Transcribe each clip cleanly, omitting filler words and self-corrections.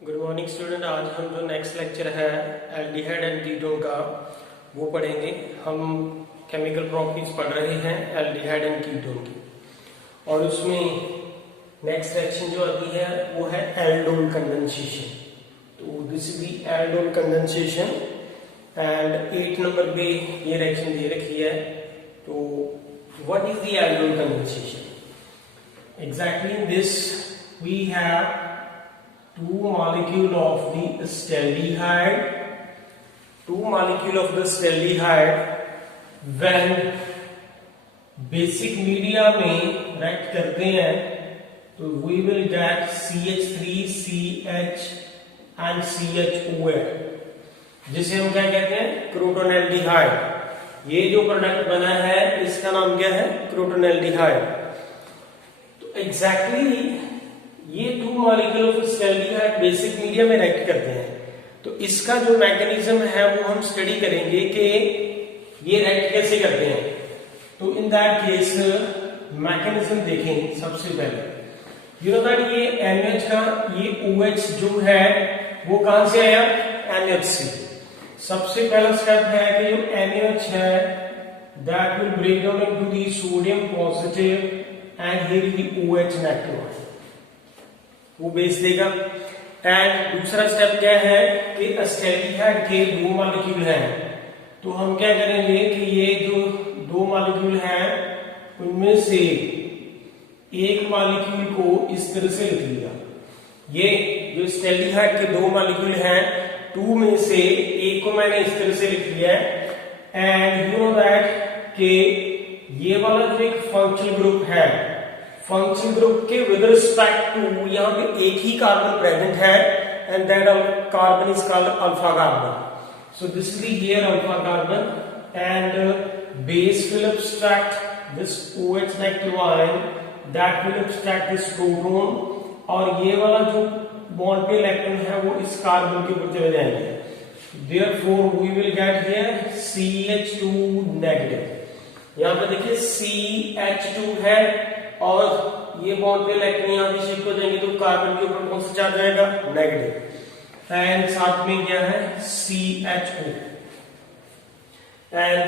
Good morning student. आज हम जो नेक्स्ट लेक्चर है एल्डिहाइड एंड कीटोन का वो पढ़ेंगे। हम केमिकल प्रॉपर्टीज पढ़ रहे हैं एल्डिहाइड एंड कीटोन की, और उसमें नेक्स्ट रिएक्शन जो आती है वो है एल्डोल कंडेंसेशन। तो this is the aldol condensation and 8 number पे ये रिएक्शन दे रखी है। तो what is the aldol condensation? Exactly in this we have two molecule of the staldehyde when basic media में react करते हैं तो we will get CH3CH and CHOF, जिसे हम क्या कहते हैं, क्रोटोनेल्डिहाइड। ये जो प्रोडक्ट बना है इसका नाम क्या है, क्रोटोनेल्डिहाइड। तो एग्जैक्टली ये 2 मॉलिक्यूल ऑफ स्टेल्डिहाइड बेसिक मीडिया में रिएक्ट करते हैं। तो इसका जो मैकेनिज्म है वो हम स्टडी करेंगे कि ये रिएक्ट कैसे करते हैं। तो इन दैट केस मैकेनिज्म देखें। सबसे पहले यू नो दैट ये NH का ये OH जो है वो कहां से आया, NH से। सबसे पहला स्टेप है कि जो NH है that will break down into the sodium positive and here is the OH negative, वो बेस देगा। एंड दूसरा स्टेप क्या है कि स्टेल्डिहाइड के 2 मॉलिक्यूल हैं, तो हम क्या करेंगे कि ये जो 2 मॉलिक्यूल हैं उनमें से एक मॉलिक्यूल को इस तरह से लिख लिया। ये जो स्टेल्डिहाइड के 2 मॉलिक्यूल हैं 2 में से एक को मैंने इस तरह से लिख लिया है। एंड यू नो दैट कि ये वाला जो एक फंक्शनल ग्रुप है, फंक्शन ग्रुप के विद रिस्पेक्ट टू यहाँ पे एक ही कार्बन प्रेजेंट है and that carbon is called alpha carbon. So this is the here alpha carbon and base will abstract this OH negative ion, that will abstract this proton, और ये वाला जो bond पे electron है वो इस carbon के ऊपर चले जाएंगे। Therefore we will get here CH2 negative. यहाँ पे देखिए CH2 है और ये बॉन्ड पे इलेक्ट्रॉन यहाँ पे शिफ्ट हो जाएंगे तो कार्बन के ऊपर कौन सा चार्ज आएगा, नेगेटिव। एंड साथ में क्या है, CHO। And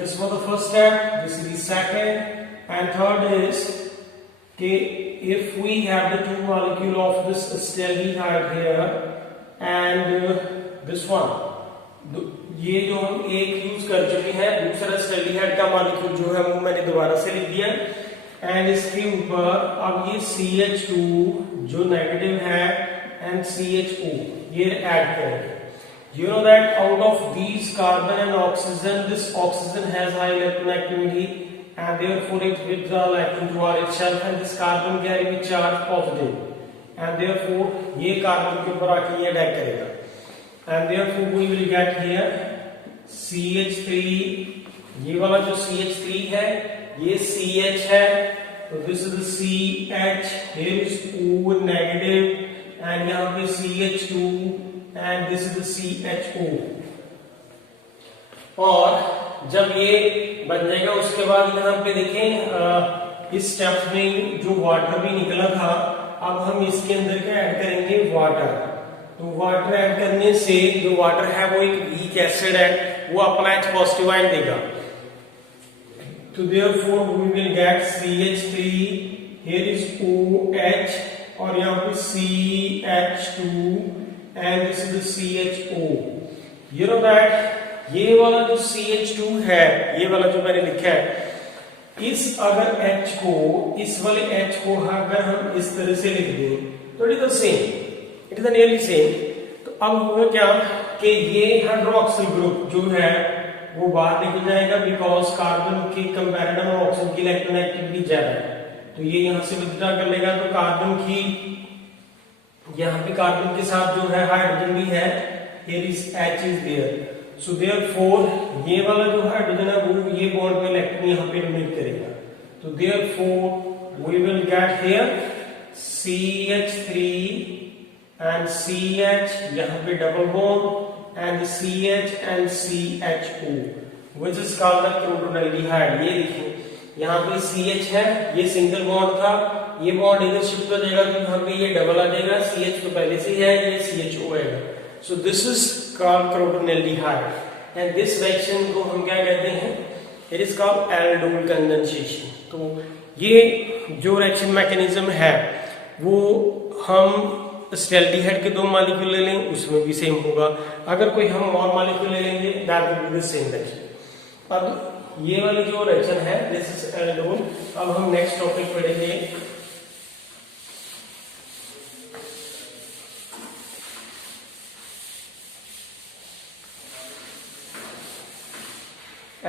this was the first step, this is the second and third is कि if we have the 2 molecule of this acetaldehyde here and this one, ये जो हम एक यूज कर चुके हैं, दूसरा स्टेल्डिहाइड का मॉलिक्यूल जो है वो मैंने दोबारा से लिख दिया एंड इसके ऊपर अब ये CH2 जो नेगेटिव है एंड CHO ये ऐड करेंगे। You know that out of these carbon and oxygen, this oxygen has high electronegativity and therefore it withdraws electron toward itself and this carbon carry with charge positive and therefore ये carbon के ऊपर आके ये attack करेगा and therefore we will get here CH3, ये वाला जो CH3 है ये CH है, तो this is CH, here is O negative and यहाँ पे CH2 and this is CHO। और जब ये बन जाएगा उसके बाद यहाँ पे देखें इस स्टेप में जो वाटर भी निकला था अब हम इसके अंदर क्या ऐड करेंगे, वाटर। तो वाटर ऐड करने से जो वाटर है वो एक वीक एसिड है, वो अपना H पॉजिटिव आयन देगा। So therefore we will get CH3, here is OH और यहाँ पे CH2 and this is the CHO। You know that ये वाला जो CH2 है, ये वाला जो मैंने लिखा है, इस अगर H को, इस वाले H को अगर हम इस तरह से लिख दें तो it is the same, it is the nearly same. तो अब होगा क्या कि ये हाइड्रोक्सिल ग्रुप जो है वो बाहर निकल जाएगा बिकॉज कार्बन के कंपैरिजन में ऑक्सीजन की इलेक्ट्रोनेगेटिविटी ज्यादा है, तो ये यहाँ से विथड्रॉ कर लेगा। तो कार्बन की यहाँ पे कार्बन के साथ जो है हाइड्रोजन भी है, here is H is there, so therefore ये वाला जो हाइड्रोजन है वो ये बॉन्ड पे इलेक्ट्रॉन यहाँ पे डोनेट करेगा। तो therefore we will get here CH3 and CH, यहाँ पे double bond and CH and CHO which is called the crotonaldehyde। ये देखिए यहाँ पे CH है, ये सिंगल बॉन्ड था ये बॉन्ड इधर शिफ्ट हो जाएगा तो यहाँ पे ये डबल आ जाएगा, CH तो पहले से ही है, ये CHO आएगा। So this is called crotonaldehyde and this reaction को हम क्या कहते हैं, it is called aldol condensation. तो ये जो रिएक्शन मैकेनिज्म है वो हम एल्डिहाइड के 2 मॉलिक्यूल ले लें उसमें भी सेम होगा, अगर कोई हम और मॉलिक्यूल ले लेंगे that will be the same reaction. अब ये वाली जो रिएक्शन है दिस इज एल्डोल। अब हम नेक्स्ट टॉपिक पढ़ेंगे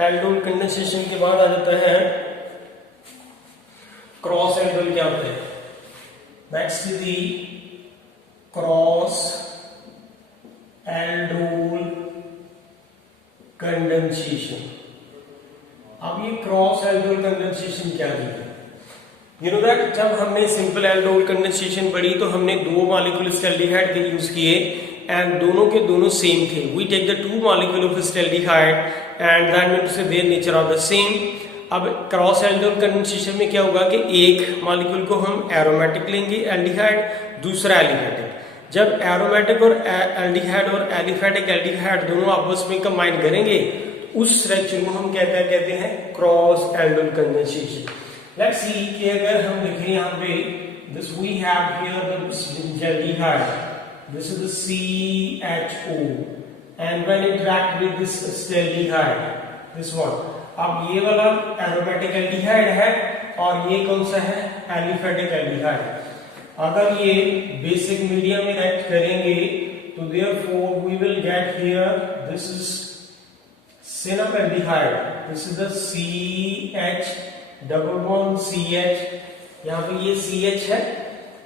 एल्डोल कंडेंसेशन के बाद आ जाता है क्रॉस एल्डोल। क्या होता है? Next is the cross aldol condensation. अब ये क्रॉस एल्डोल कंडेंसेशन क्या है? यू नो दैट जब हमने सिंपल एल्डोल कंडेंसेशन पढ़ी तो हमने 2 मॉलिक्यूल एल्डिहाइड के यूज किए एंड दोनों के दोनों सेम थे। We take the 2 molecule of aldehyde and that means say their nature are the same. अब क्रॉस एल्डोल कंडेंसेशन में क्या होगा कि एक मॉलिक्यूल को हम एरोमेटिक लेंगे एल्डिहाइड, दूसरा एलिफेटिक। जब एरोमेटिक और एल्डिहाइड और एलिफेटिक एल्डिहाइड दोनों आपस में कंबाइन करेंगे उस रिएक्शन को हम कहते हैं cross aldol condensation. Let's see कि अगर हम देखें यहाँ पे this we have here the aldehyde, this is the CHO and when interact with this aldehyde this one. अब ये वाला एरोमेटिक एल्डिहाइड है और ये कौन सा है? Aliphatic aldehyde. अगर ये बेसिक मीडियम में रिएक्ट करेंगे तो therefore we will get here this is cinnamaldehyde, this is the CH double bond CH, यहाँ पे ये CH है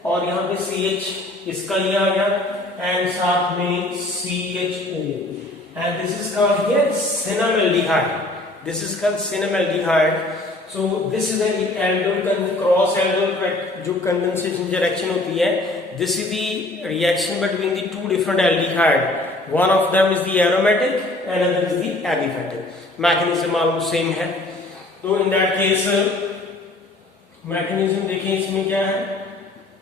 और यहाँ पे CH इसका ये आ गया एंड साथ में CHO and this is called here cinnamaldehyde, this is called cinnamaldehyde. So this is an aldol cross aldol जो कंडेंसेशन रिएक्शन होती है, this is the reaction between the 2 different aldehyde, one of them is the aromatic and another is the aliphatic। Mechanism almost same है। तो in that case mechanism देखें इसमें क्या है,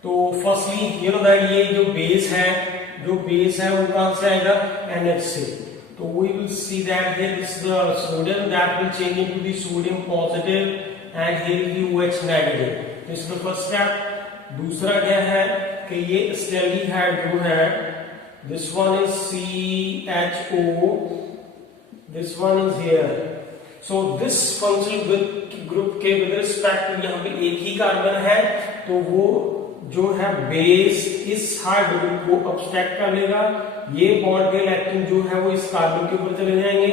तो फर्स्टली यू नो दैट ये जो बेस है वो कहां से आएगा? NH से। So we will see that here is the sodium that will change into the sodium positive and here is the OH negative. This is the first step. दूसरा क्या है कि ये एल्डिहाइड जो है this one is CHO, this one is here. So this functional group के with respect to यहाँ पे एक ही कार्बन है तो वो जो है बेस इस हार्ड ग्रुप को ऑब्स्ट्रैक्ट कर लेगा, ये बॉन्ड के इलेक्ट्रॉन जो है वो इस कार्बन के ऊपर चले जाएंगे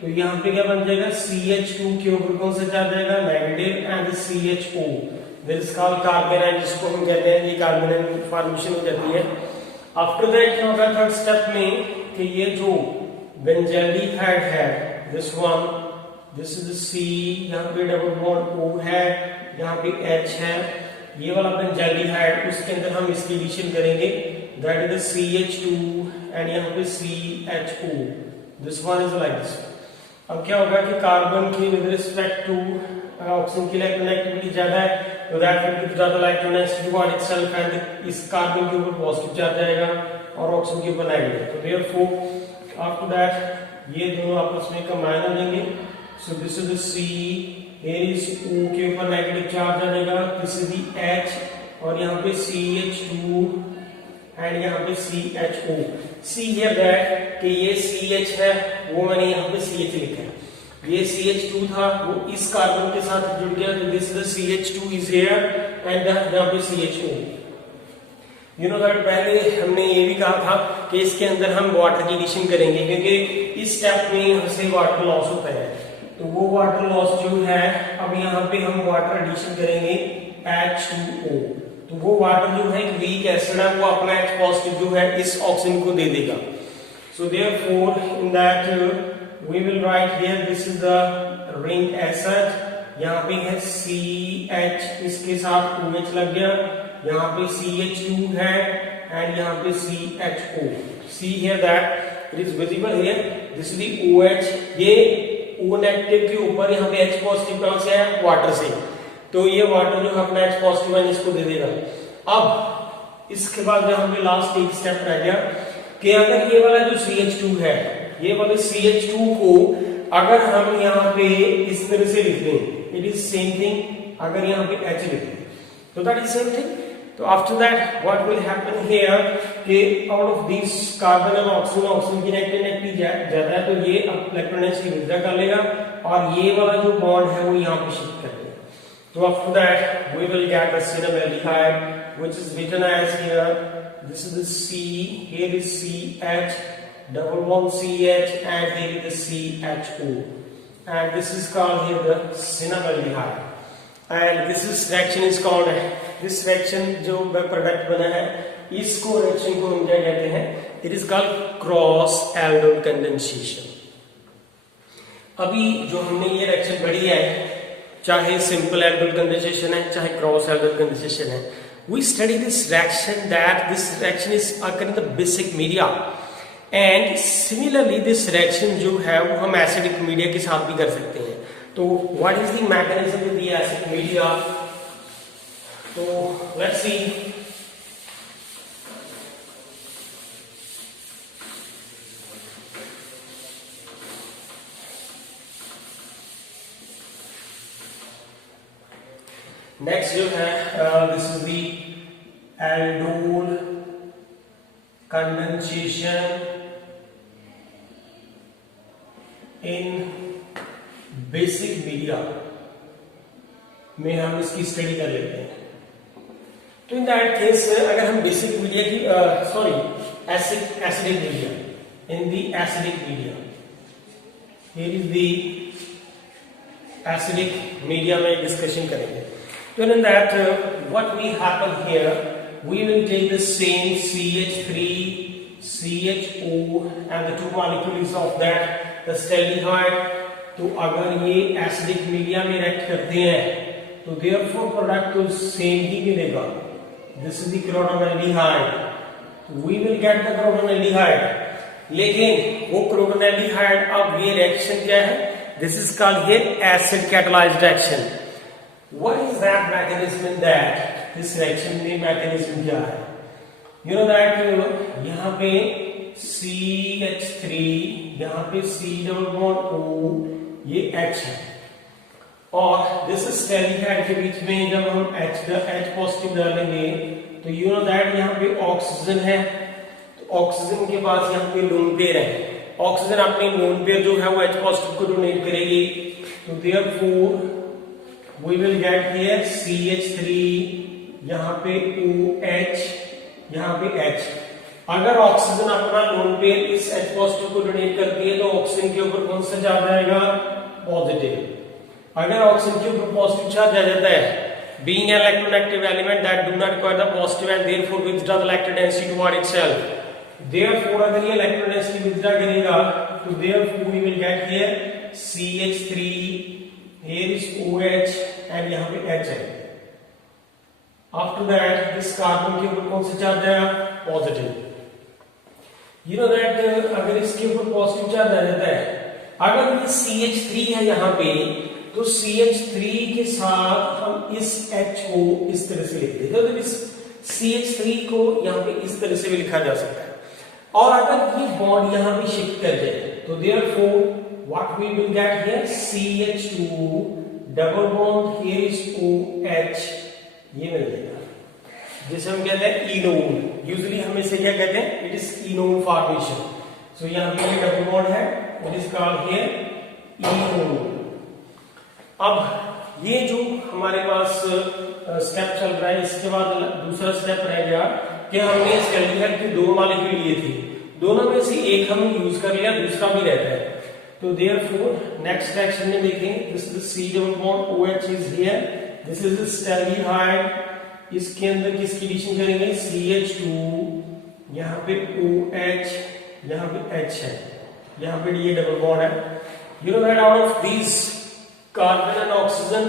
तो यहाँ पे क्या बन जाएगा? CH2 के ऊपर कौन सा चार्ज आएगा? Negative and CHO, this is called कार्बेनाइन, जिसको हम कहते हैं ये कार्बेनाइन फॉर्मेशन हो जाती है। आफ्टर दैट क्या होगा थर्ड स्टेप में कि ये जो बेंजल्डिहाइड है this one, this is C, यहाँ पे डबल बॉन्ड O है, यहाँ पे H है, ये वाला बेंजल्डिहाइड उसके अंदर हम इसकी एडिशन करेंगे that is the CH2 and यहाँ पे CHO, this one is like this. अब क्या होगा कि कार्बन की विद रिस्पेक्ट टू ऑक्सीजन की इलेक्ट्रॉन एक्टिविटी ज्यादा है तो दैट विल गिव ज्यादा इलेक्ट्रॉन ऑन इटसेल्फ एंड इस कार्बन के ऊपर पॉजिटिव चार्ज आएगा और ऑक्सीजन के ऊपर नेगेटिव। तो देयरफॉर आफ्टर दैट ये दोनों आपस में कंबाइन हो जाएंगे। सो this is the C, here is O के ऊपर नेगेटिव चार्ज आ जाएगा, दिस इज द H और यहाँ पे CH2 एंड यहाँ पे CHO। सी हियर दैट कि ये CH है वो मैंने यहाँ पे CH लिखा है, ये CH2 था वो इस कार्बन के साथ जुड़ गया तो this is the CH2 is here and यहाँ पे CHO। यू नो दैट पहले हमने ये भी कहा था कि इसके अंदर हम वाटर की एडिशन करेंगे क्योंकि इस स्टेप में हमसे वाटर लॉस होता है तो वो वाटर लॉस जो है अब यहाँ पे हम वाटर एडिशन करेंगे H2O तो वो वाटर जो है वीक एसिड है वो अपना H पॉजिटिव जो है इस ऑक्सीजन को दे देगा। So therefore in that we will write here this is the ring acid, यहाँ पे है CH इसके साथ OH लग गया, यहाँ पे CH2 है एंड यहाँ पे CHO। See here that it is visible here, this is the OH, ये O नेगेटिव के ऊपर यहाँ पे H पॉजिटिव कहां से है? वाटर से। तो ये वाटर जो है अपना H पॉजिटिव आयन इसको दे देगा। अब इसके बाद यहाँ पे लास्ट एक स्टेप रह गया कि अगर ये वाला जो CH2 है, ये वाले CH2 को अगर हम यहाँ पे इस तरह से लिख दें, इट इज सेम थिंग। अगर यहाँ पे H लिख दें तो दैट इज सेम थिंग। तो after that what will happen here कि out of this carbon and oxygen की इलेक्ट्रोनेगेटिविटी ज्यादा है, तो ये इलेक्ट्रॉन की विड्रॉ कर लेगा और ये वाला जो बॉन्ड है वो यहाँ पे शिफ्ट कर देगा। तो after that we will get the cinnamyaldehyde which is written as here, this is the C, here is CH, double bond CH, and here is the CHO, and this is called here the cinnamyaldehyde, and this reaction is called, this reaction जो product बना है इसको reaction को हम क्या कहते हैं, it is called cross aldol condensation. अभी जो हमने ये रिएक्शन पढ़ी है, चाहे सिंपल एल्डोल कंडेंसेशन है चाहे क्रॉस एल्डोल कंडेंसेशन है, we study this reaction is occurring in the basic media, and similarly this reaction जो है वो हम acidic media के साथ भी कर सकते हैं। तो what is the mechanism with the acidic media? तो let's see। नेक्स्ट जो है this is the aldol condensation in basic media में हम इसकी स्टडी कर लेते हैं। तो इन दैट केस अगर हम बेसिक मीडिया की acidic media, in the acidic media, here is the acidic media में डिस्कशन करेंगे। So in that what will happen here, we will take the same CH3 CHO and the two molecules of that the aldehyde। तो अगर ये acidic media में react करते हैं तो therefore product तो सेम ही मिलेगा। This is the crotonaldehyde, we will get the crotonaldehyde, लेकिन वो crotonaldehyde अब ये रिएक्शन क्या है, this is called here acid catalyzed reaction। What is that mechanism in that? This reaction में mechanism क्या है? You know that यहाँ पे CH3, यहाँ पे C double bond O, ये H है, और this is aldehyde के बीच में जब हम H पॉजिटिव डालेंगे तो you know that यहाँ पे ऑक्सीजन है, तो ऑक्सीजन के पास यहाँ पे लोन पेयर है, ऑक्सीजन अपने लोन पेयर जो है वो H पॉजिटिव को डोनेट करेगी। तो therefore we will get here CH3, यहाँ पे OH, यहाँ पे H। अगर ऑक्सीजन अपना लोन पेयर इस H पॉजिटिव को डोनेट करती है तो ऑक्सीजन के ऊपर कौन सा चार्ज आएगा, पॉजिटिव। अगर ऑक्सीजन के ऊपर पॉजिटिव चार्ज आ जाता है, being an electronegative element that do not require the positive and therefore withdraw the electron density toward itself, therefore अगर ये electron density withdraw करेगा तो therefore we will get here CH3, here is OH, and यहाँ पे H है। After that this carbon के ऊपर कौन सा चार्ज आया, पॉजिटिव। You know that अगर इसके ऊपर पॉजिटिव चार्ज आ जाता है, अगर ये CH3 है यहाँ पे, तो CH3 के साथ हम इस H को इस तरह से लिख देते हैं। तो इस CH3 को यहाँ पे इस तरह से भी लिखा जा सकता है, और अगर ये बॉन्ड यहाँ पे शिफ्ट कर जाए तो therefore what we will get here, CH2 double bond, here is OH, ये मिल जाएगा जिसे हम कहते हैं इनोल। यूजुअली हम इसे क्या कहते हैं, इट इज इनोल फॉर्मेशन। सो यहाँ पे ये डबल बॉन्ड है, it is called here enol. अब ये जो हमारे पास स्टेप चल रहा है, इसके बाद दूसरा स्टेप रह गया कि हमने इस एल्डिहाइड के दो मॉलिक्यूल लिए थे, दोनों में से एक हम यूज कर लिया, दूसरा भी रहता है। तो therefore नेक्स्ट रिएक्शन में देखेंगे, this is C double bond OH is here, this is aldehyde, इसके अंदर किसकी एडिशन करेंगे, CH2, यहाँ पे OH, यहाँ पे H है, यहाँ पे ये डबल बॉन्ड है। You know that out of these carbon and oxygen,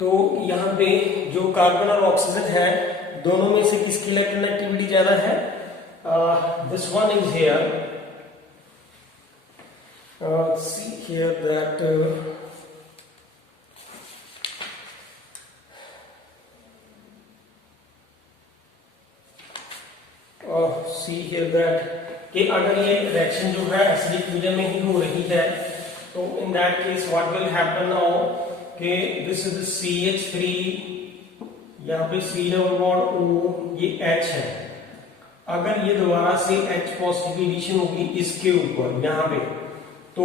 तो यहाँ पे जो कार्बन और ऑक्सीजन है दोनों में से किसकी इलेक्ट्रोनेगेटिविटी ज्यादा है, this one is here. See here that see here that कि अगर ये रिएक्शन जो है एसिडिक मीडियम में ही हो रही है तो in that case what will happen now कि दिस इज CH3, यहाँ पे C डबल बॉन्ड O, ये H है। अगर ये दोबारा से H पॉजिटिव की एडिशन होगी इसके ऊपर यहाँ पे, तो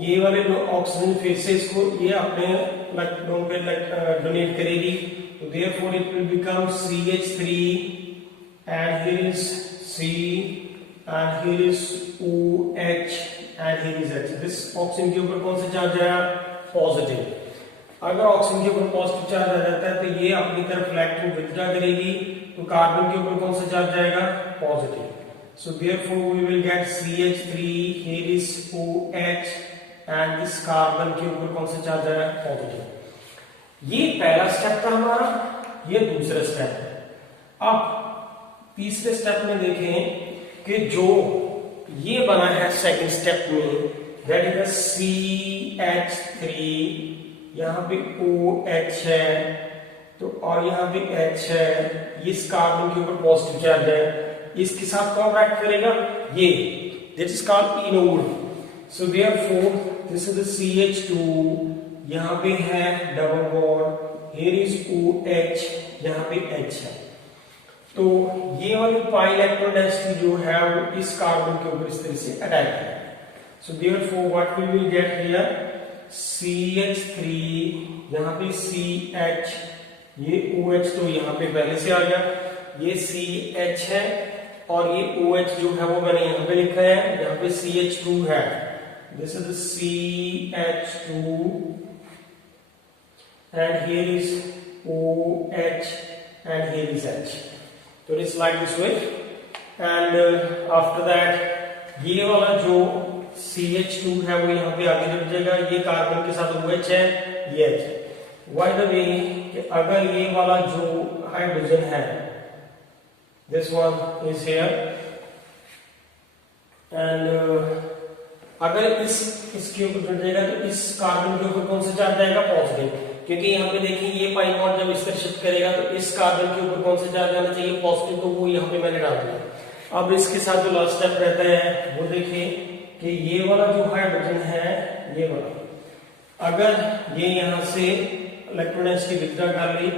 ये वाले जो ऑक्सीजन फेसेस को ये अपने इलेक्ट्रॉन पे डोनेट करेगी, तो therefore it will become CH3 and here is C and here is OH and here is H। This oxygen के ऊपर कौन सा चार्ज आया? पॉजिटिव। अगर ऑक्सीजन के ऊपर पॉजिटिव चार्ज आ जाता है तो ये अपनी तरफ इलेक्ट्रॉन विथड्रॉ करेगी, तो कार्बन के ऊपर कौन सा चार्ज आएगा? Positive. So therefore we will get CH3, here is OH and this carbon के ऊपर कौन सा चार्ज आया? पॉजिटिव। ये पहला स्टेप था हमारा, ये दूसरा स्टेप है। अब तीसरे स्टेप में देखें कि जो ये बना है सेकंड स्टेप में, दैट इज CH3, यहाँ पे OH है तो और यहाँ पे H है, इस कार्बन के ऊपर पॉजिटिव चार्ज है, इसके साथ कौन रिएक्ट करेगा? ये, this is called inode. So therefore this is CH2, यहाँ पे है double bond, here is OH, यहाँ पे H है। तो ये वाली पाई इलेक्ट्रॉन डेंसिटी जो है वो इस कार्बन के ऊपर इस तरह से अटैक है। So therefore what we will get here? CH3, यहाँ पे CH, ये OH तो यहाँ पे पहले से आ गया, ये CH है और ये OH जो है वो मैंने यहाँ पे लिखा है, यहाँ पे CH2 है, this is CH2 and here is OH and here is H। तो it's like this way and after that ये वाला जो CH2 है वो यहाँ पे आगे जुड़ जाएगा, ये कार्बन के साथ OH है, ये H। बाय द वे कि अगर ये वाला जो हाइड्रोजन है, this one is here and अगर इसके ऊपर जुड़ जाएगा तो इस कार्बन के ऊपर कौन सा चार्ज आएगा? पॉजिटिव। क्योंकि यहाँ पे देखिए ये पाई बॉन्ड जब इस तरह शिफ्ट करेगा तो इस कार्बन के ऊपर कौन सा चार्ज आना चाहिए? पॉजिटिव, तो वो यहाँ पे मैंने डाल दिया। अब इसके साथ जो लास्ट स्टेप रहता है वो देखिए कि ये वाला जो हाइड्रोजन है, ये वाला, अगर ये यहाँ से इलेक्ट्रॉन डेंसिटी विथड्रॉ कर ली,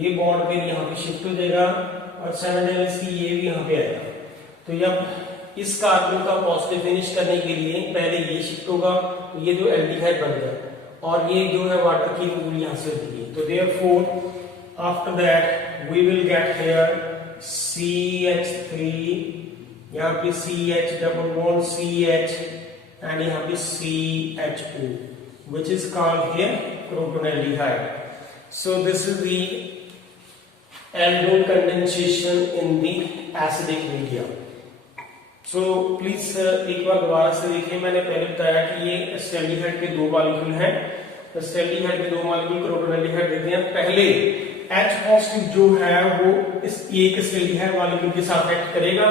ये बॉन्ड फिर यहाँ पे शिफ्ट हो जाएगा और साइमल्टेनियसली ये भी यहाँ पे आएगा। तो जब इस कार्बन का पॉजिटिव फिनिश करने के लिए पहले ये शिफ्ट होगा, तो ये जो एल्डिहाइड बन गया और ये जो है वाटर की मोल यहाँ से होती है। तो therefore after that we will get here CH3, यहाँ पे CH double bond CH and यहाँ पे CHO, which is called here crotonaldehyde. So this is the aldol condensation in the acidic media. So please एक बार दोबारा से देखिए, मैंने पहले बताया कि ये एसिटाल्डिहाइड के दो मॉलिक्यूल हैं, एसिटाल्डिहाइड के दो मॉलिक्यूल क्रोटोनाल्डिहाइड देते हैं। पहले H पॉजिटिव जो है वो इस एक एसिटाल्डिहाइड मॉलिक्यूल के साथ रिएक्ट करेगा,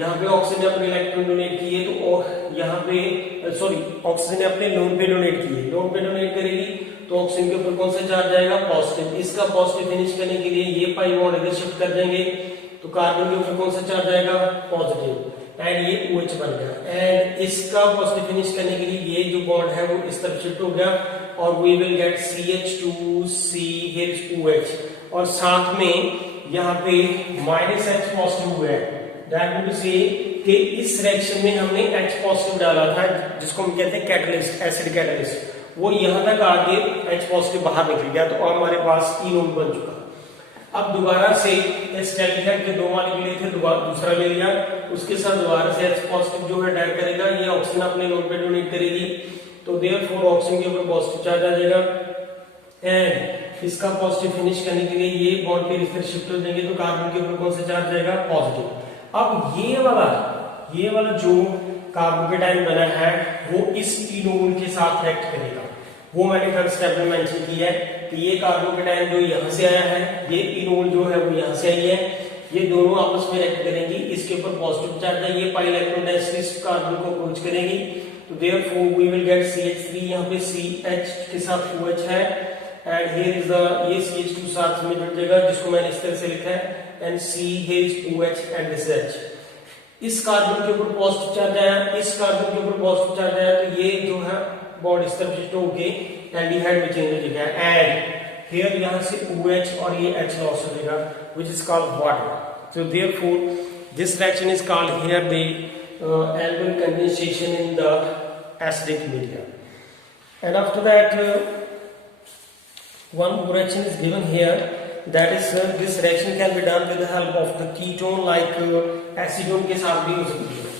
यहाँ पे ऑक्सीजन ने अपने इलेक्ट्रॉन डोनेट किए तो यहाँ पे ऑक्सीजन ने अपने लोन पे डोनेट किए, लोन पे डोनेट करेगी तो ऑक्सीजन के ऊपर कौन सा चार्ज आएगा? पॉजिटिव। इसका पॉजिटिव फिनिश करने के लिए ये पाई बॉन्ड इधर शिफ्ट कर देंगे तो कार्बन के ऊपर कौन सा चार्ज आएगा? पॉजिटिव, एंड ये OH बन गया। एंड इसका पॉजिटिव फिनिश करने के लिए ये जो बॉन्ड है वो इस तरफ शिफ्ट हो गया और we will get CH2C, here is OH, और साथ में यहाँ पे -H पॉजिटिव हुआ है। दैट मीन टू से कि इस रिएक्शन में हमने H पॉजिटिव डाला था जिसको हम कहते हैं कैटलिस्ट, एसिड कैटलिस्ट, वो यहाँ तक आके H पॉजिटिव बाहर निकल गया तो हमारे पास इनोन बन चुका। अब दोबारा से एसिटाल्डिहाइड के दो मॉलिक्यूल थे, दूसरा ले लिया, उसके साथ दोबारा से H पॉजिटिव जो है अटैक करेगा, ये ऑक्सीजन अपने लोन पे डोनेट करेगी तो देयरफॉर ऑक्सीजन के ऊपर पॉजिटिव चार्ज आ जाएगा एंड इसका पॉजिटिव फिनिश करने के लिए ये बॉन्ड पे इस तरह शिफ्ट हो जाएंगे तो कार्बन के ऊपर कौन सा चार्ज आएगा? पॉजिटिव। अब ये वाला जो कार्बोकेटाइन बना है वो इस इनोन के साथ रिएक्ट करेगा, वो मैंने थर्ड स्टेप में मेंशन किया है कि ये कार्बोकेटाइन जो यहाँ से आया है, ये इनोन जो है वो यहाँ से आई है, ये दोनों आपस में रिएक्ट करेंगी, इसके ऊपर पॉजिटिव चार्ज है, ये पाई इलेक्ट्रॉन डेंसिटी कार्बन को अप्रोच करेगी तो therefore we will gate CH3, यहाँ पे CH के साथ OH है एंड हियर इज द ये CH2 साथ में जुड़ जाएगा जिसको मैंने इस तरह से लिखा है and C here is OH and this H। इस कार्बन के ऊपर पॉजिटिव चार्ज आया, इस कार्बन के ऊपर पॉजिटिव चार्ज आया, तो ये जो है बॉन्ड इस तरफ शिफ्ट होके एल्डिहाइड में चेंज हो जाएगा। एंड हियर यहां से OH और ये H लॉस हो जाएगा, which is called water. So therefore this reaction is called here the alveolar condensation in the acidic media. And after that one more reaction is given here, that is this reaction can be done with the help of the ketone like acetone के साथ भी हो सकती है।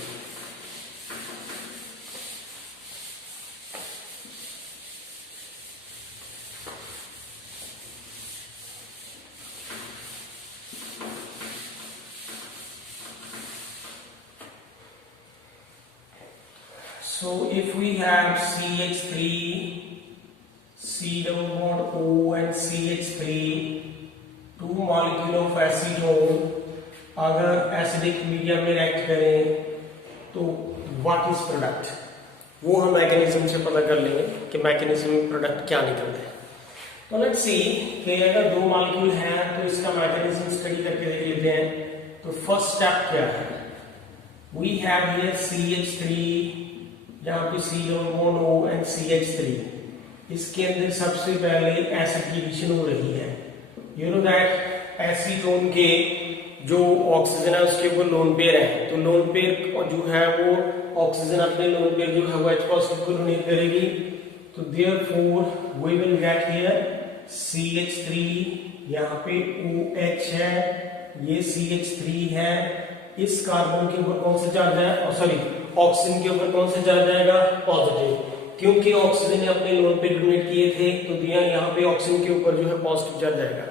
So if we have CH3, C double bond O and CH3, two molecule of acetone अगर acidic medium में react करें तो व्हाट इज प्रोडक्ट, वो हम मैकेनिज्म से पता कर लेंगे कि मैकेनिज्म में प्रोडक्ट क्या निकलता है। तो लेट्स सी कि अगर दो मॉलिक्यूल हैं तो इसका मैकेनिज्म स्टडी करके देख लेते हैं। तो फर्स्ट स्टेप क्या है, वी हैव हियर CH3, यहाँ पे C double bond O and CH3, इसके अंदर सबसे पहले एसिड की एडिशन हो रही है। यू नो दैट एसीटोन के जो ऑक्सीजन है उसके ऊपर लोन पेयर है, तो लोन पेयर जो है वो ऑक्सीजन अपने लोन पेयर जो है वो H पॉजिटिव को डोनेट करेगी। तो therefore we will get here CH3, यहाँ पे OH है, ये CH3 है, इस कार्बन के ऊपर कौन सा चार्ज है, सॉरी ऑक्सीजन के ऊपर कौन सा चार्ज आएगा, पॉजिटिव, क्योंकि ऑक्सीजन ने अपने लोन पे डोनेट किए थे, तो दिया यहाँ पे ऑक्सीजन के ऊपर जो है पॉजिटिव चार्ज आएगा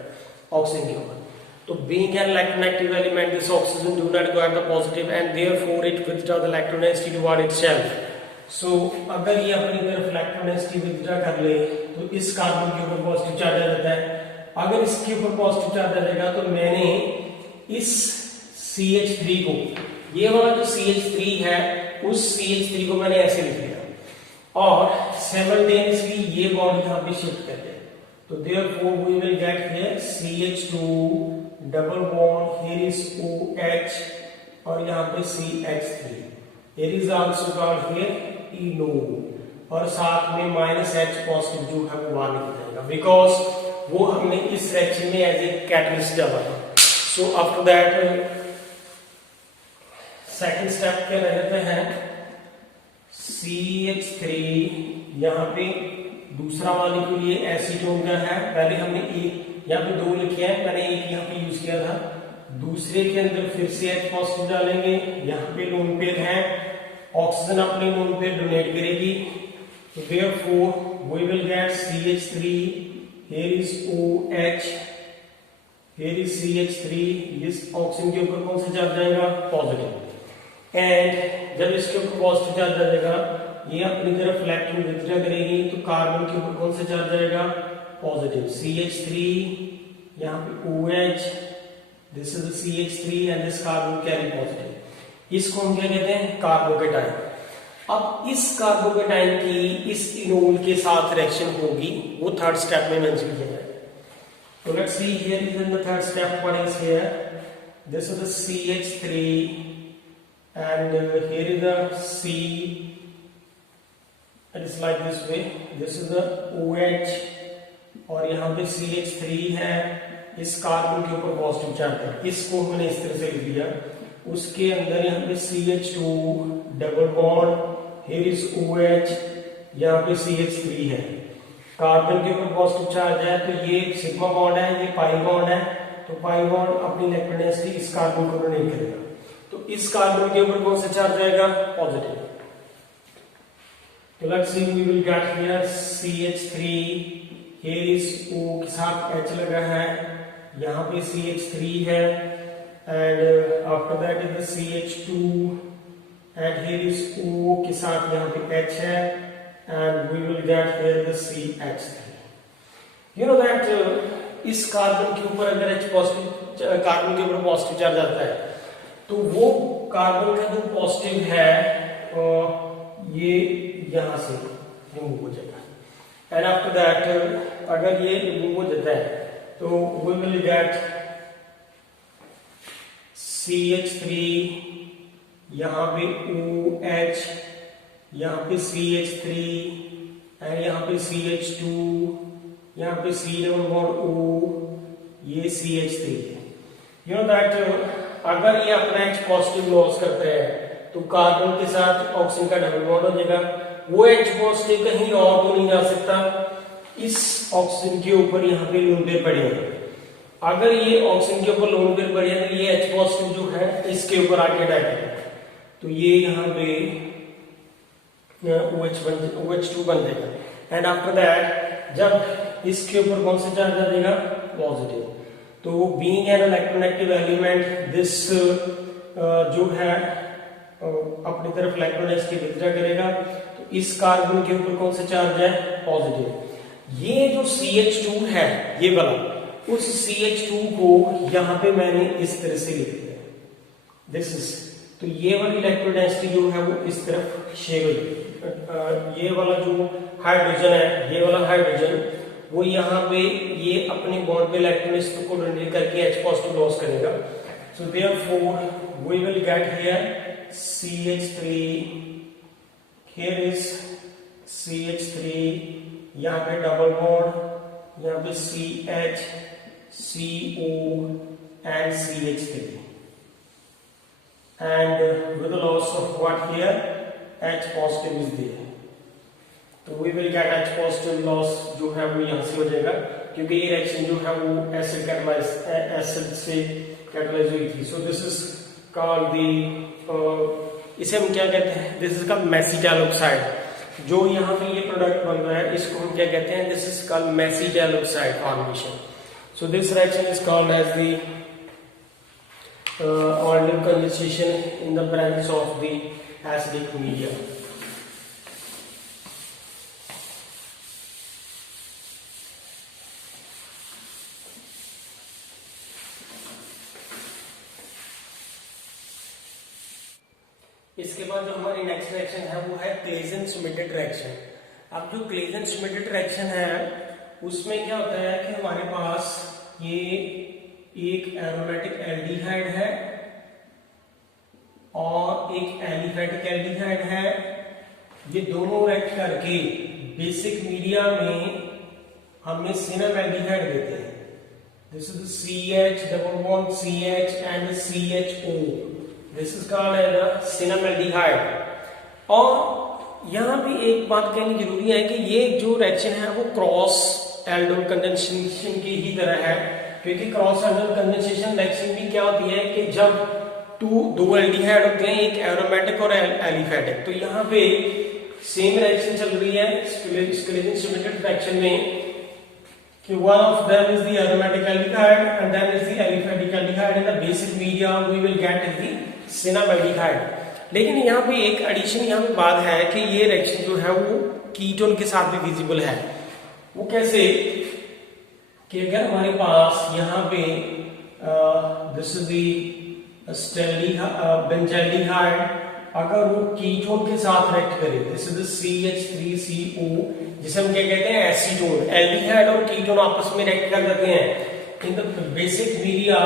ऑक्सीजन के ऊपर। तो being an electronegative element, this oxygen do not go at the positive and therefore it withdraw the electronegativity toward itself. So अगर ये अपनी तरफ इलेक्ट्रोनेगेटिविटी विथड्रॉ कर ले तो इस कार्बन के ऊपर पॉजिटिव चार्ज आ जाता है। अगर इसके ऊपर पॉजिटिव चार्ज आ जाएगा तो मैंने इस CH3 को, ये वाला जो CH3 है उस CH3 को मैंने ऐसे लिख दिया और साइमल्टेनियसली ये बॉन्ड यहाँ पे शिफ्ट कर दिया। तो therefore we will get here CH2 double bond, here is OH और यहाँ पे CH3, here is also called here enol और साथ में -H पॉजिटिव जो है वो बाहर निकल जाएगा, बिकॉज वो हमने इस रिएक्शन में एज ए कैटलिस्ट डाला था। So after that second step क्या रह जाता है, CH3, यहाँ पे दूसरा मॉलिक्यूल ये एसीटोन का है, पहले हमने एक यहाँ पे दो लिखे हैं, मैंने एक यहाँ पे यूज किया था, दूसरे के अंदर फिर से H पॉजिटिव डालेंगे, यहाँ पे लोन पेयर है, ऑक्सीजन अपने लोन पेयर डोनेट करेगी, तो therefore we will get CH3, here is OH, here is CH3, इस ऑक्सीजन के ऊपर कौन सा चार्ज आएगा, पॉजिटिव, एंड जब इसके ऊपर पॉजिटिव चार्ज आ जाएगा ये अपनी तरफ इलेक्ट्रॉन विथड्रॉ करेगी, तो कार्बन के ऊपर कौन सा चार्ज आएगा, पॉजिटिव, CH3, यहाँ पे OH, this is CH3 and this carbon carry positive. इसको हम क्या कहते हैं, कार्बोकेटाइन। अब इस कार्बोकेटाइन की इस इनोल के साथ रिएक्शन होगी, वो थर्ड स्टेप में मेंशन किया जाएगा। तो let's see here is in the third step, what is here, this is the CH3 and here is the C, it is like this way, this is the OH और यहाँ पे CH3 है, इस carbon के ऊपर positive charge है, इसको हमने इस तरह से लिख दिया, उसके अंदर यहाँ पे CH2 double bond, here is OH, यहाँ पे CH3 है, कार्बन के ऊपर पॉजिटिव चार्ज है, तो ये सिग्मा बॉन्ड है, ये पाई बॉन्ड है, तो पाई बॉन्ड अपनी इलेक्ट्रोनेगेटिविटी इस कार्बन को नहीं करेगा, तो इस कार्बन के ऊपर कौन सा चार्ज आएगा, पॉजिटिव। तो let's see we will get here CH3, here is O के साथ H लगा है, यहाँ पे CH3 है, and after that is the CH2 and here is O के साथ यहाँ पे H है, and we will get here the CH3। You know that इस कार्बन के ऊपर अगर H पॉजिटिव, कार्बन के ऊपर पॉजिटिव चार्ज आता है तो वो कार्बन का जो पॉजिटिव है ये यहां से रिमूव हो जाएगा, एंड आफ्टर दैट अगर ये रिमूव हो जाता है तो वी विल गेट CH3, यहाँ पे OH, यहाँ पे CH3 एंड यहाँ पे CH2, यहाँ पे C डबल बॉन्ड O, ये CH3 है। यू नो दैट अगर ये अपना H पॉजिटिव लॉस करते हैं तो कार्बन के साथ ऑक्सीजन का डबल बॉन्ड हो जाएगा, वो H पॉजिटिव कहीं और तो नहीं जा सकता, इस ऑक्सीजन के ऊपर यहाँ पे लोन पेयर पड़े हैं। अगर ये ऑक्सीजन के ऊपर लोन पेयर पड़े हैं तो ये H पॉजिटिव जो है इसके ऊपर आके अटैक है, तो ये यहाँ पे OH2 बन जाएगा। एंड आफ्टर दैट जब इसके ऊपर कौन सा चार्ज आ जाएगा, पॉजिटिव, तो being an electronegative element this जो है अपनी तरफ इलेक्ट्रॉनिक्स विड्रॉ करेगा, तो इस कार्बन के ऊपर कौन सा चार्ज है, पॉजिटिव। ये जो CH2 है ये वाला, उस CH2 को यहां पे मैंने इस तरह से लिख दिया, दिस इज, तो ये वाली इलेक्ट्रोडेंसिटी जो है वो इस तरफ शेयर हो जाएगी। ये वाला जो हाइड्रोजन है, ये वाला हाइड्रोजन वो यहाँ पे ये अपने बॉन्ड पे इलेक्ट्रॉन्स को डोनेट करके H पॉजिटिव लॉस करेगा, so therefore we will get here CH3, here is CH3, यहाँ पे डबल बॉन्ड, यहाँ पे CH, CO and CH3, and with the loss of what here, H positive is there, तो we will get H positive loss जो है वो यहाँ से हो जाएगा, क्योंकि ये रिएक्शन जो है वो एसिड से कैटालाइज हुई थी। सो दिस इज कॉल्ड दी, इसे हम क्या कहते हैं, this is called mesityl oxide. जो यहाँ पे ये प्रोडक्ट बन रहा है इसको हम क्या कहते हैं, this is called mesityl oxide formation. So this reaction is called as the ordinal condensation in the presence of the acidic media. इसके बाद जो हमारी नेक्स्ट रिएक्शन है वो है क्लेजन-श्मिट रिएक्शन। अब जो क्लेजन-श्मिट रिएक्शन है उसमें क्या होता है कि हमारे पास ये एक एरोमेटिक एल्डिहाइड है और एक एलिफेटिक एल्डिहाइड है, ये दोनों रिएक्ट करके बेसिक मीडिया में हमें सिनम एल्डिहाइड देते हैं। This is CH double bond CH and CHO, this is called as cinnamaldehyde. और यहाँ भी एक बात कहनी जरूरी है कि ये जो रिएक्शन है वो क्रॉस एल्डोल कंडेंसेशन की ही तरह है, क्योंकि क्रॉस एल्डोल कंडेंसेशन रिएक्शन भी क्या होती है कि जब दो एल्डिहाइड होते हैं, एक एरोमेटिक और एलिफेटिक, तो यहाँ पे सेम रिएक्शन चल रही है क्लेजन-श्मिट रिएक्शन में कि one of them is the aromatic aldehyde and then is the aliphatic aldehyde, and the basic media we will get is the सिनामाइडिहाइड। लेकिन यहाँ पे एक एडिशन यहाँ पे बात है कि ये रिएक्शन जो है वो कीटोन के साथ भी विजिबल है। वो कैसे कि अगर हमारे पास यहाँ पे दिस इज दी बेंजाल्डिहाइड, अगर वो कीटोन के साथ रिएक्ट करे, दिस इज CH3CO, जिसे हम क्या कहते हैं, एसीटोन। एल्डिहाइड और कीटोन आपस में रिएक्ट कर देते हैं इन द बेसिक मीडिया,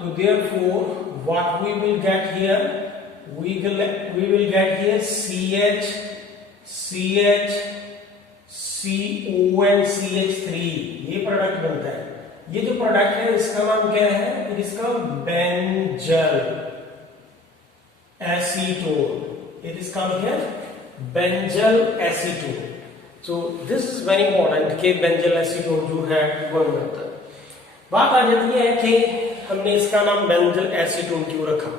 तो therefore what we will get here, we will get here CH, CO and CH3, ये प्रोडक्ट बनता है। ये जो प्रोडक्ट है इसका नाम क्या है, इसका benzyl acetone, it is called here benzyl acetone. So this is very important कि बेंजल एसीटोन जो है बन जाता है। बात आ जाती है कि हमने इसका नाम बेंजल एसीटोन क्यों रखा,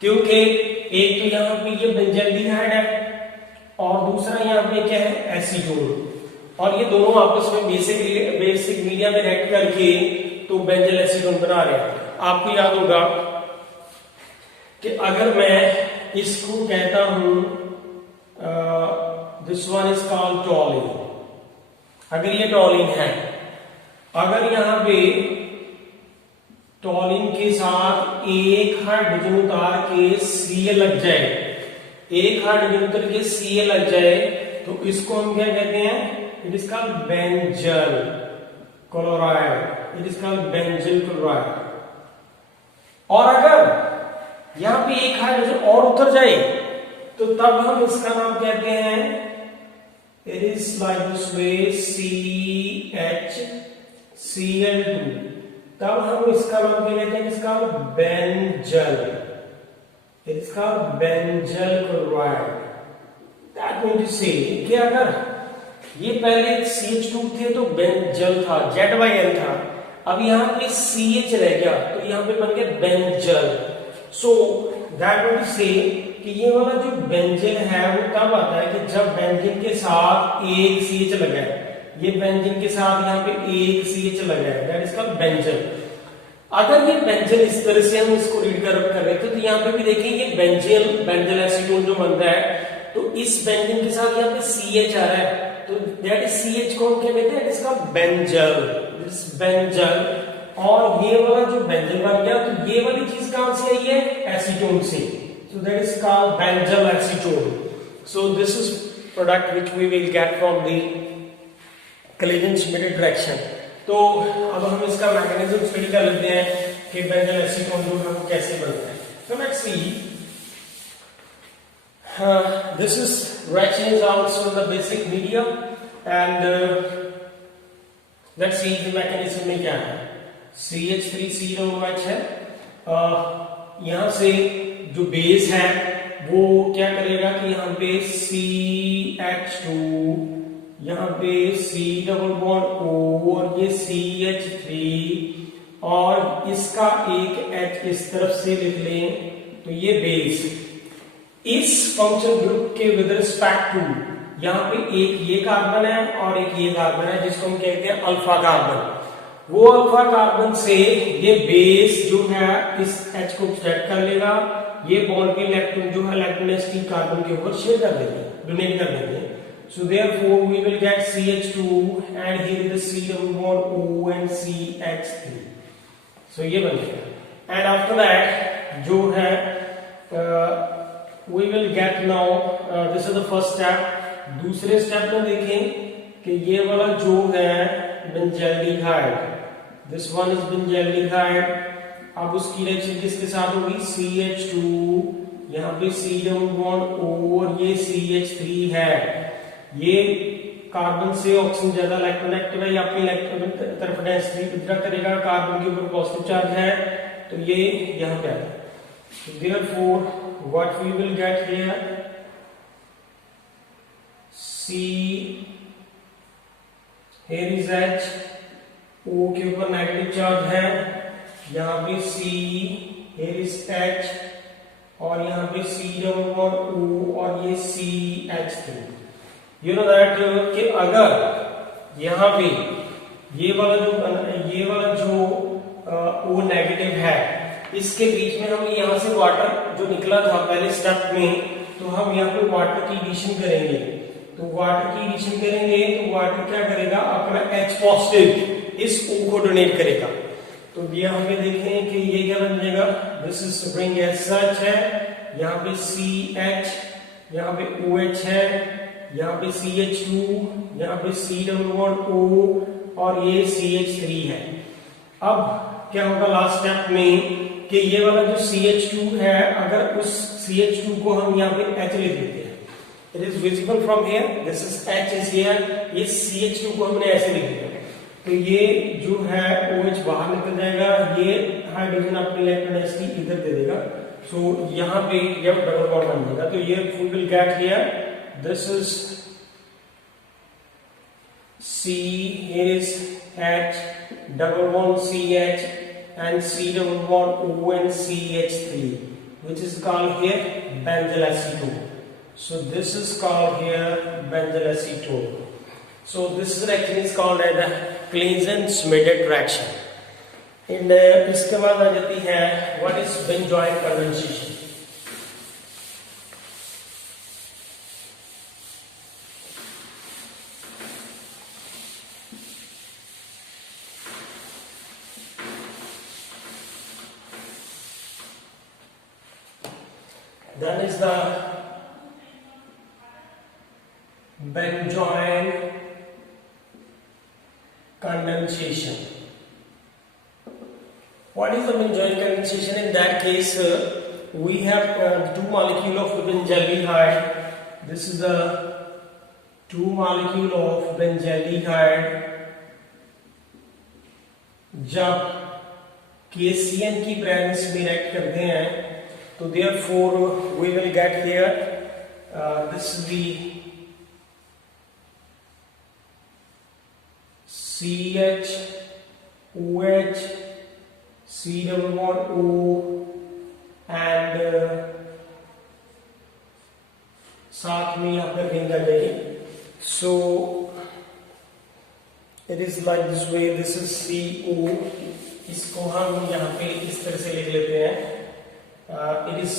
क्योंकि एक तो यहाँ पे ये बेंजाल्डिहाइड है और दूसरा यहाँ पे क्या है, एसीटोन, और ये दोनों आपस में बेसिक मीडिया में रिएक्ट करके तो बेंजल एसीटोन बना रहे हैं। आपको याद होगा कि अगर मैं इसको कहता हूं दिस वन इज कॉल्ड टॉलिन, अगर ये टॉलिन है, अगर यहाँ पे टॉलिन के साथ एक हाइड्रोजन उतार के Cl लग जाए, एक हाइड्रोजन उतार के Cl लग जाए, तो इसको हम क्या कहते हैं, it is called benzyl chloride, it is called benzyl chloride. और अगर यहाँ पे एक हाइड्रोजन और उतर जाए तो तब हम इसका नाम कहते हैं, it is like this way CHCl2, तब हम इसका नाम क्या कहते हैं, इसका बेंजल, इसका benzal chloride. That mean to say कि अगर ये पहले CH2 थे तो बेंजल था, ZYN था, अब यहाँ पे CH रह गया तो यहाँ पे बन गया benzal. So that mean to say कि ये वाला जो बेंजीन है वो तब आता है कि जब बेंजीन के साथ एक CH लगा है, ये बेंजीन के साथ यहाँ पे एक CH लगा है, दैट इज कॉल्ड बेंजल। अगर ये बेंजल इस तरह से हम इसको रीड कर रहे थे तो यहाँ पे भी देखिए ये बेंजल एसीटोन जो बनता है तो इस बेंजीन के साथ यहाँ पे CH आ रहा है, तो दैट इज CH को हम क्या कहते हैं, इसका बेंजल, दिस बेंजल। और ये वाला जो बेंजल बन गया तो ये वाली चीज कहां से आई है, एसीटोन से, so that is called benzyl acetone. So this is product which we will get from the collision mediated reaction. तो अब हम इसका मैकेनिज्म स्टडी कर लेते हैं कि बेंजल एसीटोन जो है वो कैसे बनता है। So let's see. This is reaction is also the basic media and let's see the mechanism में क्या है। CH3COOH है, यहाँ से जो बेस है वो क्या करेगा कि यहाँ पे CH2, यहाँ पे C डबल बॉन्ड O और ये CH3 और इसका एक H इस तरफ से लिख लें तो ये बेस। इस फंक्शन ग्रुप के विद रिस्पेक्ट टू यहाँ पे एक ये कार्बन है और एक ये कार्बन है जिसको हम कहते हैं अल्फा कार्बन। वो अल्फा कार्बन से ये बेस जो है इस H को सेट कर लेगा, ये बॉन्ड के इलेक्ट्रॉन जो है इलेक्ट्रोनेगेटिव कार्बन के ऊपर शेयर कर देंगे, डोनेट कर देंगे। So therefore we will get CH2 and here the C double bond O and CH3। So ये बन गया एंड आफ्टर दैट जो है we will get now this is the first step. दूसरे स्टेप में देखें कि ये वाला जो है benzaldehyde, this one is benzaldehyde. अब उसकी रिएक्शन किसके साथ होगी, CH2, यहाँ पे C डबल बॉन्ड O और ये CH3 है। ये कार्बन से ऑक्सीजन ज्यादा इलेक्ट्रोनेगेटिव है, या अपनी इलेक्ट्रॉन तरफ डेंसिटी विड्रॉ करेगा, कार्बन के ऊपर पॉजिटिव चार्ज है तो ये यहाँ पे आएगा। Therefore what we will get here, C, here is H, O के ऊपर नेगेटिव चार्ज है, यहाँ पे C, here is H और यहाँ पे C डबल बॉन्ड O और ये CH3। You know that कि अगर यहाँ पे ये वाला जो O नेगेटिव है इसके बीच में हम यहाँ से वाटर जो निकला था पहले स्टेप में, तो हम यहाँ पे वाटर की एडिशन करेंगे। तो वाटर की एडिशन करेंगे तो वाटर क्या करेगा, अपना H पॉजिटिव इस O को डोनेट करेगा। तो यहाँ पे देखें कि ये क्या बन जाएगा, this is spring as such है, यहाँ पे CH, यहाँ पे OH है, यहाँ पे CH2, यहाँ पे C डबल बॉन्ड O और ये CH3 है। अब क्या होगा लास्ट स्टेप में कि ये वाला जो CH2 है, अगर उस CH2 को हम यहाँ पे H लिख देते हैं, it is visible from here, this is H is here, ये CH2 को हमने ऐसे लिख दिया तो ये जो है OH बाहर निकल जाएगा, ये हाइड्रोजन अपनी इलेक्ट्रोनेगेटिविटी इधर दे देगा। सो यहाँ पे ये डबल बॉन्ड बन जाएगा। तो ये we will get here, this is C, here is H double bond CH and C double bond O and CH3, which is called here benzyl acetone. So this is called here benzyl acetone. So this reaction is called as the Claisen-Schmidt reaction. And इसके बाद आ जाती है what is benzoic condensation. Then is the benzoic condensation. What is the benzoic condensation? In that case, we have two molecule of benzaldehyde. This is the two molecule of benzaldehyde. जब KCN की presence में react करते हैं तो therefore we will get here this is the CH OH C double bond O and साथ में यहाँ पर रिंग आ जाएगी. So it is like this way. This is CO. इसको हम यहाँ पे इस तरह से लिख लेते हैं. It is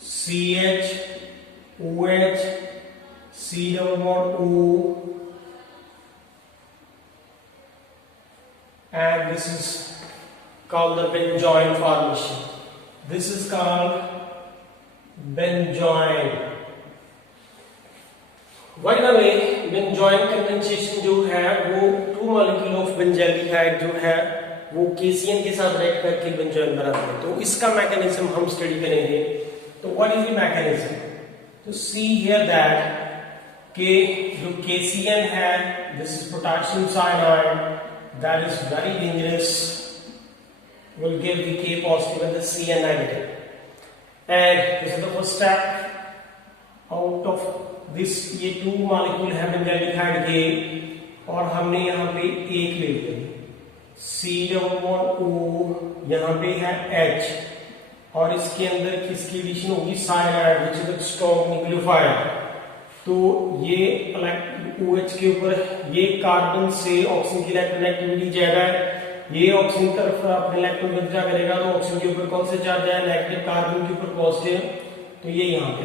CH OH C double bond O and this is called the benzoin formation. This is called benzoin. By the way, benzoin condensation जो है वो टू मॉलिक्यूल ऑफ बेंजाल्डिहाइड जो है वो KCN के साथ रिएक्ट करके बेंजोइन बनाते हैं. तो इसका मैकेनिज्म हम स्टडी करेंगे. तो व्हाट इज द मैकेनिज्म? तो सी हियर दैट के जो KCN है, this is potassium cyanide, that is very dangerous, will give the K positive and the Cn negative. And this is the first step out of this. ये two molecule है benzaldehyde के और हमने यहाँ पे एक ले लिया. C double bond O, यहाँ पे है H और इसके अंदर किसकी एडिशन होगी? Cyanide, which is a strong nucleophile. तो ये OH के ऊपर ये कार्बन से ऑक्सीजन की इलेक्ट्रोनेगेटिविटी ज्यादा है, ये ऑक्सीजन की तरफ अपने इलेक्ट्रॉन विड्रॉ करेगा तो ऑक्सीजन के ऊपर कौन से चार्ज है? नेगेटिव. कार्बन के ऊपर पॉजिटिव. तो ये यहाँ पे.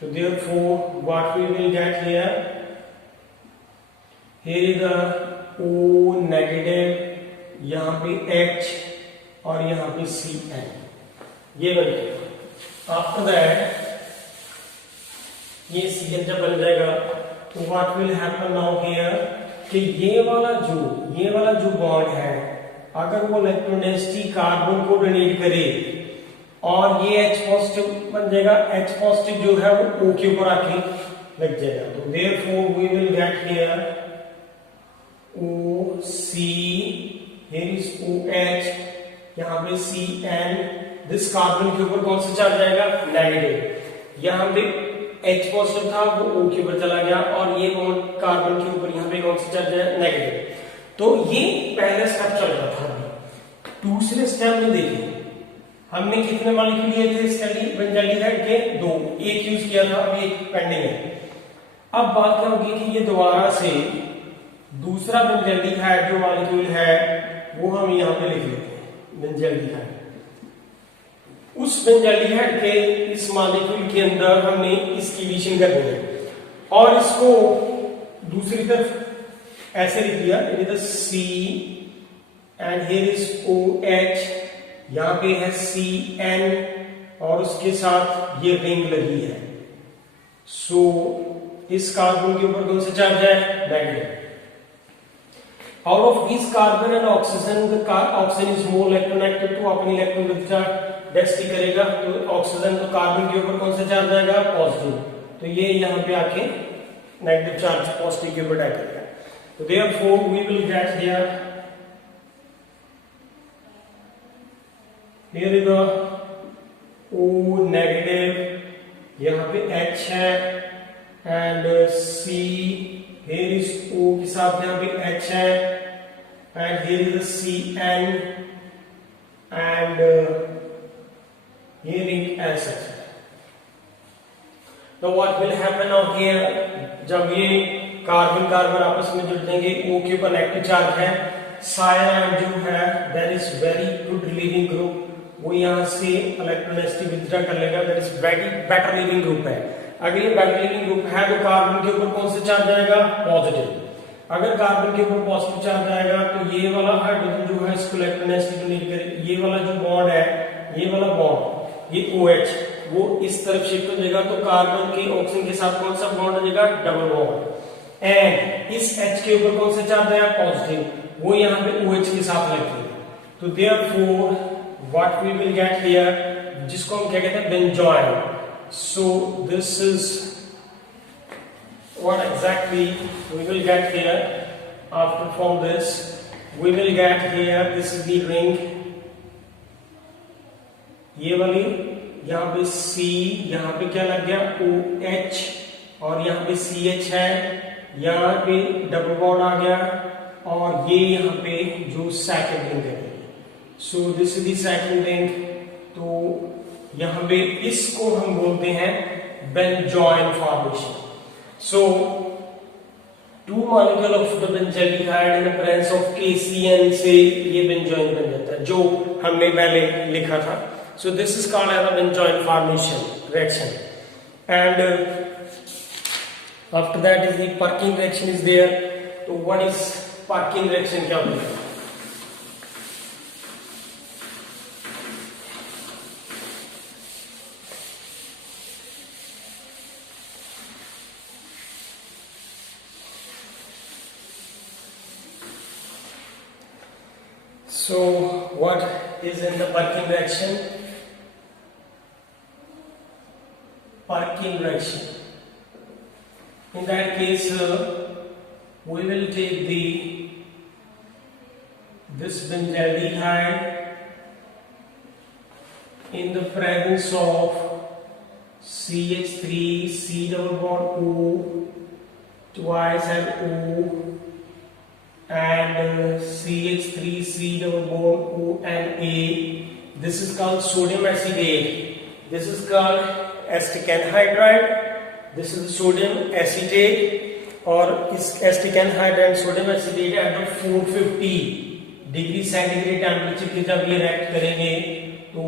तो therefore what we will get here is the O negative, यहाँ पे H और यहाँ पे Cn. ये बन जाएगा. आफ्टर दैट ये Cn जब बन जाएगा तो what will happen now here कि ये वाला जो बॉन्ड है अगर वो इलेक्ट्रॉन डेंसिटी कार्बन को डोनेट करे और ये H पॉजिटिव बन जाएगा. H पॉजिटिव जो है वो O के ऊपर आके लग जाएगा. तो therefore we will get here OC, here is OH, यहाँ पे Cn. दिस कार्बन के ऊपर कौन सा चार्ज आएगा? नेगेटिव. यहाँ पे H पॉजिटिव था वो O के ऊपर चला गया और ये बॉन्ड कार्बन के ऊपर यहाँ पे कौन सा चार्ज है? नेगेटिव. तो ये पहला स्टेप चल रहा था. दूसरे स्टेप में देखिए हमने कितने मॉलिक्यूल लिए थे स्टडी बेंजाल्डिहाइड के? 2. एक यूज किया था, अभी एक पेंडिंग है. अब बात क्या होगी कि ये दोबारा से दूसरा बेंजाल्डिहाइड जो मॉलिक्यूल है वो हम यहाँ पे लिख लेते हैं. बेंजाल्डिहाइड, उस बेंजाल्डिहाइड के इस मॉलिक्यूल के अंदर हमने इसकी एडिशन कर दी है और इसको दूसरी तरफ ऐसे लिख दिया. It is C and here is OH, यहाँ पे है Cn और उसके साथ ये रिंग लगी है. सो इस कार्बन के ऊपर कौन सा चार्ज है? Negative. Out of this carbon and oxygen, the oxygen is more electronegative, तो अपनी इलेक्ट्रॉन विड्रॉ डेंसिटी करेगा तो ऑक्सीजन तो कार्बन के ऊपर कौन सा चार्ज आएगा? पॉजिटिव. तो ये यहाँ पे आके नेगेटिव चार्ज पॉजिटिव के ऊपर अटैक करेगा. तो therefore we will get here is the O negative, यहाँ पे H है and C, here is O के साथ यहाँ पे H है and here is the Cn and here is S. Now what will happen now here? जब ये कार्बन कार्बन आपस में जुड़ जाएंगे, O के ऊपर नेगेटिव चार्ज है. साइनाइड जो है that is very good leaving group, वो यहाँ से इलेक्ट्रोनेगेटिव विथड्रॉ कर लेगा. That is very better leaving group है. अगर ये बेटर लीविंग ग्रुप है तो कार्बन के ऊपर कौन सा चार्ज आएगा? पॉजिटिव. अगर कार्बन के ऊपर पॉजिटिव चार्ज आएगा तो ये वाला हाइड्रोजन जो है इसको इलेक्ट्रोनेगेटिव डोनेट करेगा. ये वाला जो बॉन्ड है, ये वाला बॉन्ड, ये OH, वो इस तरफ शिफ्ट हो जाएगा तो कार्बन के ऑक्सीजन के साथ कौन सा बॉन्ड हो जाएगा? Double bond. एंड इस H के ऊपर कौन सा चार्ज है? पॉजिटिव. वो यहाँ पे OH के साथ लगती है। तो therefore what we will get here, जिसको हम क्या कहते हैं बेंजॉइन। So this is what exactly we will get here. After from this we will get here, this is the ring, ये वाली, यहाँ पे C, यहाँ पे क्या लग गया OH, और यहाँ पे CH है, यहाँ पे डबल बॉन्ड आ गया, और ये यहाँ पे जो सेकंड रिंग है। So this is the second ring. तो यहाँ पे इसको हम बोलते हैं benzoin formation. So two molecule of the benzaldehyde in the presence of KCN से ये बेंजॉइन बन जाता है, जो हमने पहले लिखा था। So this is called as a benzoin formation reaction. And after that is the Perkin reaction is there. So what is Perkin reaction, क्या होता है? So what is in the Perkin reaction? Perkin reaction. In that case, we will take this benzaldehyde in the presence of CH3, C double bond O, twice as O, and CH3, C double bond O and A. This is called sodium acetate. This is called acetic anhydride. This is sodium acetate, और इस acetic anhydride and sodium acetate at 450 degree centigrade temperature पे जब ये react करेंगे तो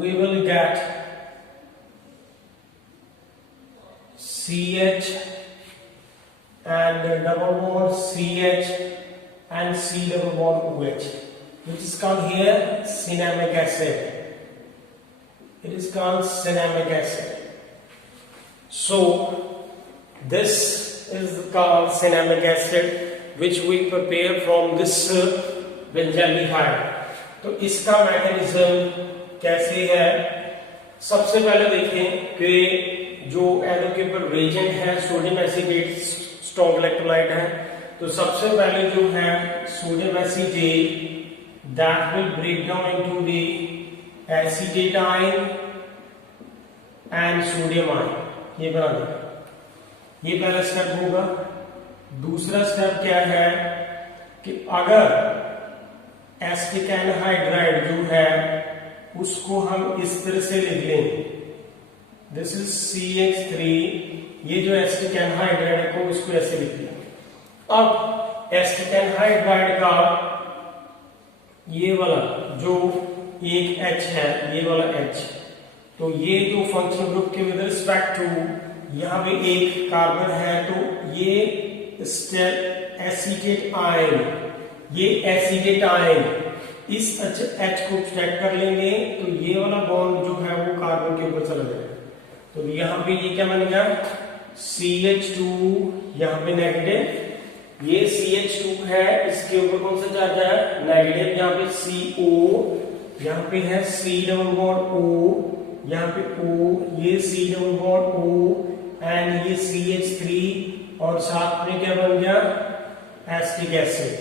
we will get CH and double bond CH and C double bond OH, which is called here cinnamic acid. It is called cinnamic acid. So this is called cinnamic acid, which we prepare from this benzaldehyde. तो इसका mechanism कैसे है? सबसे पहले देखें कि जो arrow के ऊपर रेजेंट है सोडियम एसीटेट, स्ट्रॉन्ग इलेक्ट्रोलाइट है, तो सबसे पहले जो है sodium acetate that will break down into the acetate ion and sodium ion, ये बना देगा। ये पहला स्टेप होगा। दूसरा स्टेप क्या है कि अगर एसिटिक एनहाइड्राइड जो है उसको हम इस तरह से लिख लें, दिस इज CH3, ये जो एसिटिक एनहाइड्राइड है को इसको ऐसे लिख लें। अब एसिटिक एनहाइड्राइड का ये वाला जो एक H है, ये वाला H, तो ये जो फंक्शनल ग्रुप के विद रिस्पेक्ट टू यहाँ पे एक कार्बन है, तो ये एसीटेट आयन, ये एसीटेट आयन इस H को चेक कर लेंगे तो ये वाला बॉन्ड जो है वो कार्बन के ऊपर चला जाएगा। तो यहाँ पे ये क्या बन गया CH2, यहाँ पे नेगेटिव, ये CH2 है, इसके ऊपर कौन सा चार्ज है नेगेटिव, यहाँ पे CO, यहाँ पे है C डबल बॉन्ड O, यहाँ पे O, ये C double bond O and ये CH3, और साथ में क्या बन गया एसिटिक एसिड।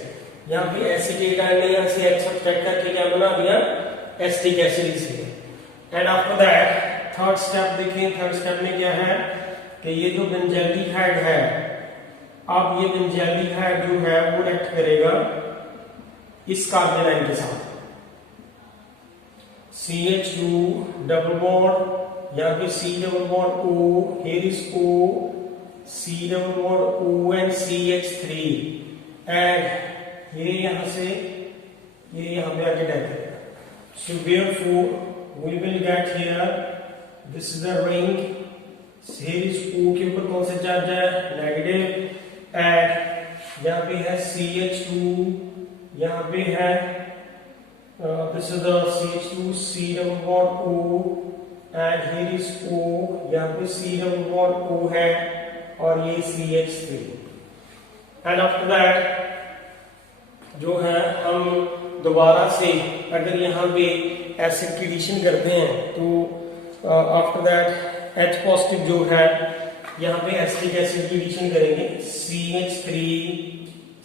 यहाँ पे एसिटेट आयन ने यहाँ से H सब्सट्रैक्ट करके क्या बना दिया एसिटिक एसिड से। And after that third step देखें, थर्ड स्टेप में क्या है कि ये जो बेंजल्डिहाइड है, अब ये बेंजल्डिहाइड जो है वो रिएक्ट करेगा इस कार्बन आयन के साथ, CH2 डबल बॉन्ड, यहाँ पे C double bond O, here is O, C double bond O and CH3, and ये यहाँ से ये यहाँ पे आके डेथ करेगा। So therefore we will get here, this is the ring, here is O के ऊपर कौन सा चार्ज है नेगेटिव, एंड यहाँ पे है CH2, यहाँ पे है this is the CH2, C double bond O, and here is O, यहाँ पे C double bond O है, और ये CH3, and after that जो है हम दोबारा से अगर यहाँ पे एसिड की एडिशन करते हैं तो आफ्टर दैट H पॉजिटिव जो है यहाँ पे एसिटिक एसिड की एडिशन करेंगे CH3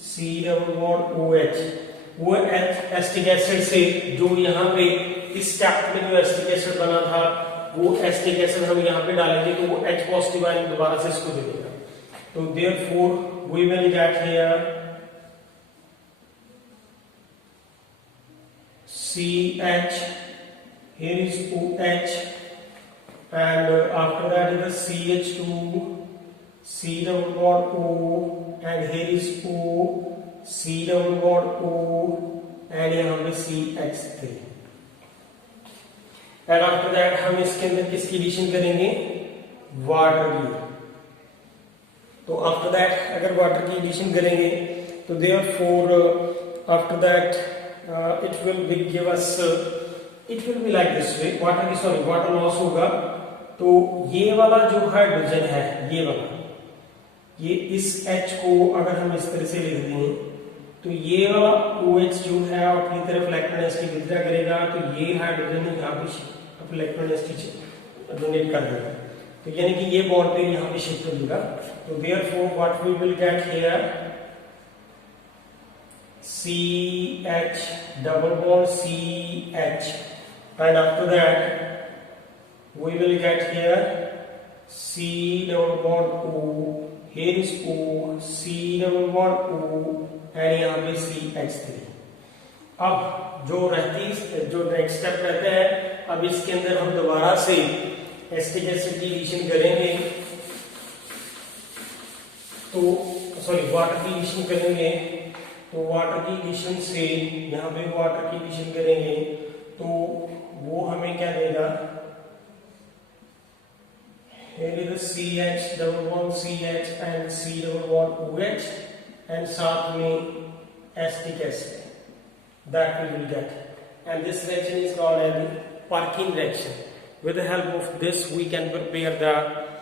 C double bond OH। वो एसिटिक एसिड से जो यहाँ पे इस स्टेप में जो एसिटिक एसिड बना था वो एसिटिक एसिड हम यहाँ पे डालेंगे तो वो H पॉजिटिव आयन दोबारा से इसको दे देगा। तो therefore we will get here CH, here is OH, and after that is the CH2, C double bond O, and here is O, C double bond O, and यहाँ पे CH3। and after that हम इसके अंदर किसकी addition करेंगे, water की। तो after that अगर वाटर की एडिशन करेंगे तो therefore after that it will give us it will be like this way, water loss होगा। तो ये वाला जो हाइड्रोजन है ये वाला, ये इस H को अगर हम इस तरह से लिख दें तो ये वाला OH जो है अपनी तरफ इलेक्ट्रोनेगेटिविटी विड्रॉ करेगा तो ये हाइड्रोजन यहाँ पे अपनी इलेक्ट्रोनेगेटिविटी डोनेट कर देगा। तो यानी कि ये बॉन्ड पे यहाँ पे शिफ्ट हो जाएगा। तो therefore what we will get here CH double bond CH, and after that we will get here C double bond O, here is O, C double bond O, and यहाँ पे CH3। अब जो next step रहता है, अब इसके अंदर हम दोबारा से एसिटिक एसिड की एडिशन करेंगे तो वाटर की एडिशन करेंगे। तो वाटर की एडिशन से यहाँ पे वाटर की एडिशन करेंगे तो वो हमें क्या देगा, here is the CH double bond CH and C double bond OH, and साथ में acetic acid that we will get, and this reaction is called as the Perkin reaction. With the help of this we can prepare the